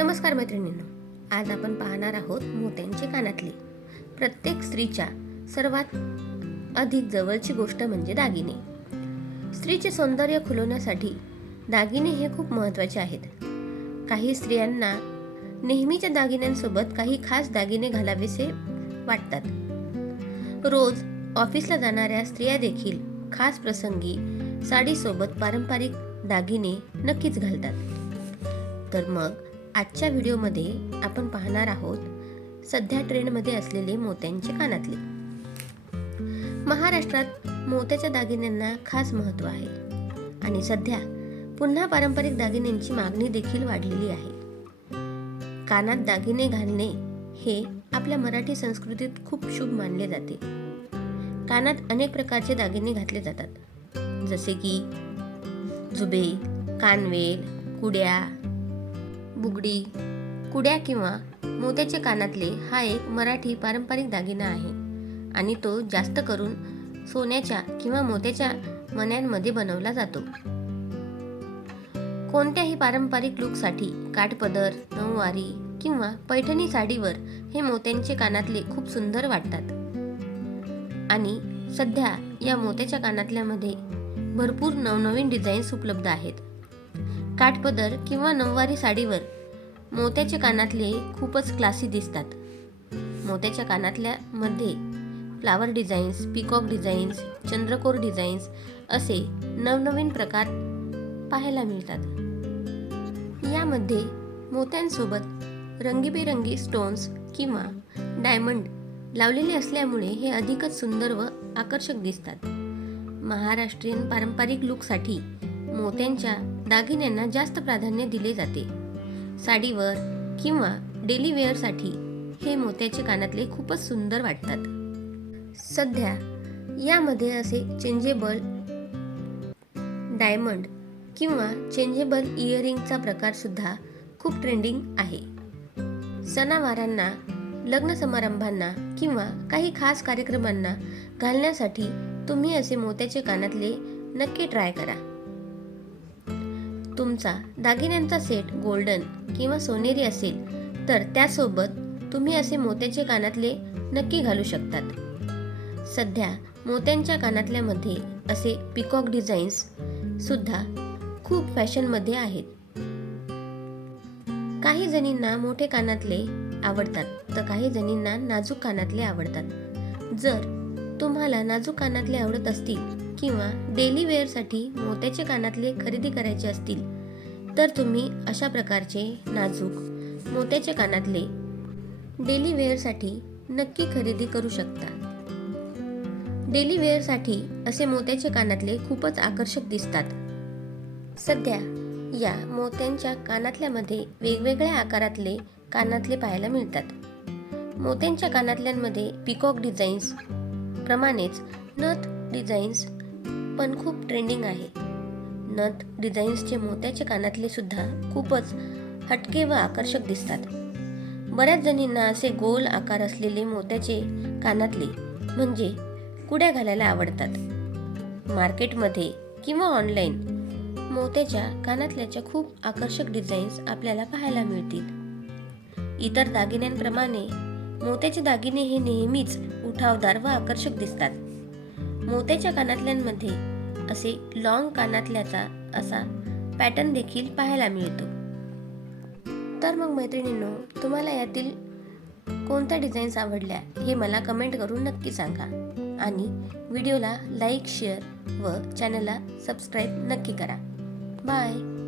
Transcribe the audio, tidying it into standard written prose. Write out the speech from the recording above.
नमस्कार मैत्रिणींनो, आज आपण पाहणार आहोत मोत्यांचे कानातले. प्रत्येक स्त्रीच्या सर्वात अधिक जवळची गोष्ट म्हणजे दागिने. स्त्रीचे सौंदर्य खुलवण्यासाठी दागिने हे खूप महत्त्वाचे आहेत. काही स्त्रियांना नेहमीच्या दागिन्यांसोबत काही खास दागिने घालावेसे वाटतात. रोज ऑफिसला जाणाऱ्या स्त्रिया देखील खास प्रसंगी साडीसोबत पारंपरिक दागिने नक्कीच घालतात. तर मग आजच्या व्हिडिओमध्ये आपण पाहणार आहोत सध्या ट्रेंडमध्ये असलेले मोत्यांचे कानातले. महाराष्ट्रात मोत्याच्या दागिन्यांना खास महत्त्व आहे आणि सध्या पुन्हा पारंपरिक दागिन्यांची मागणी देखील वाढलेली आहे. कानात दागिने घालणे हे आपल्या मराठी संस्कृतीत खूप शुभ मानले जाते. कानात अनेक प्रकारचे दागिने घातले जातात, जसे की जुबे, कानवेल, कुड्या, बुगडी. कुड्या किंवा मोत्याचे कानातले हा एक मराठी पारंपरिक दागिना आहे आणि तो जास्त करून सोन्याच्या किंवा मोत्याच्या मण्यांमध्ये बनवला जातो. कोणत्याही पारंपरिक लूकसाठी काठपदर, नऊवारी किंवा पैठणी साडीवर हे मोत्यांचे कानातले खूप सुंदर वाटतात. आणि सध्या या मोत्याच्या कानातल्यामध्ये भरपूर नवनवीन डिझाईन्स उपलब्ध आहेत. काठपदर किंवा नऊवारी साडीवर मोत्याचे कानातले खूपच क्लासी दिसतात. मोत्याच्या कानातल्यामध्ये फ्लावर डिझाईन्स, पिकॉक डिझाईन्स, चंद्रकोर डिझाईन्स असे नवनवीन प्रकार पाहायला मिळतात. यामध्ये मोत्यांसोबत रंगीबेरंगी स्टोन्स किंवा डायमंड लावलेले असल्यामुळे हे अधिकच सुंदर व आकर्षक दिसतात. महाराष्ट्रीयन पारंपरिक लूकसाठी मोत्यांच्या दागिन्यांना जास्त प्राधान्य दिले जाते. साडीवर किंवा डेली वेअरसाठी हे मोत्याचे कानातले खूपच सुंदर वाटतात. सध्या यामध्ये असे चेंजेबल डायमंड किंवा चेंजेबल इयरिंगचा प्रकार सुद्धा खूप ट्रेंडिंग आहे. सणावारांना, लग्न समारंभांना किंवा काही खास कार्यक्रमांना घालण्यासाठी तुम्ही असे मोत्याचे कानातले नक्की ट्राय करा. तुमचा दागिन्यांचा सेट गोल्डन किंवा सोनेरी असेल तर त्यासोबत तुम्ही असे मोत्याचे कानातले नक्की घालू शकतात. सध्या मोत्यांच्या कानातल्यामध्ये असे पिकॉक डिझाईन्स सुद्धा खूप फॅशनमध्ये आहेत. काही जणींना मोठे कानातले आवडतात तर काही जणींना नाजूक कानातले आवडतात. जर तुम्हाला नाजूक कानातले आवडत असतील किंवा डेली वेअरसाठी मोत्याचे कानातले खरेदी करायचे असतील तर तुम्ही अशा प्रकारचे नाजूक मोत्याचे कानातले डेली वेअरसाठी नक्की खरेदी करू शकता. डेली वेअरसाठी असे मोत्याचे कानातले खूपच आकर्षक दिसतात. सध्या या मोत्यांच्या कानातल्यामध्ये वेगवेगळ्या आकारातले कानातले पाहायला मिळतात. मोत्यांच्या कानातल्यांमध्ये पिकॉक डिझाईन्स प्रमाणेच नथ डिझाईन्स पण खूप ट्रेंडिंग आहे. नथ डिझाईन्सचे मोत्याचे कानातले सुद्धा खूपच हटके व आकर्षक दिसतात. बऱ्याच जणींना असे गोल आकार असलेले मोत्याचे कानातले म्हणजे कुड्या घालायला आवडतात. मार्केटमध्ये किंवा ऑनलाईन मोत्याच्या कानातल्याच्या खूप आकर्षक डिझाईन्स आपल्याला पाहायला मिळतील. इतर दागिन्यांप्रमाणे मोत्याचे दागिने हे नेहमीच उठावदार व आकर्षक दिसतात. मोत्याच्या कानातल्यांमध्ये असे लॉंग कानातल्याचा असा पॅटर्न देखील पाहायला मिळतो. तर मग मैत्रिणींनो, तुम्हाला यातील कोणत्या डिझाईन्स आवडल्या हे मला कमेंट करून नक्की सांगा आणि व्हिडिओला लाईक, शेअर व चॅनलला सबस्क्राईब नक्की करा. बाय.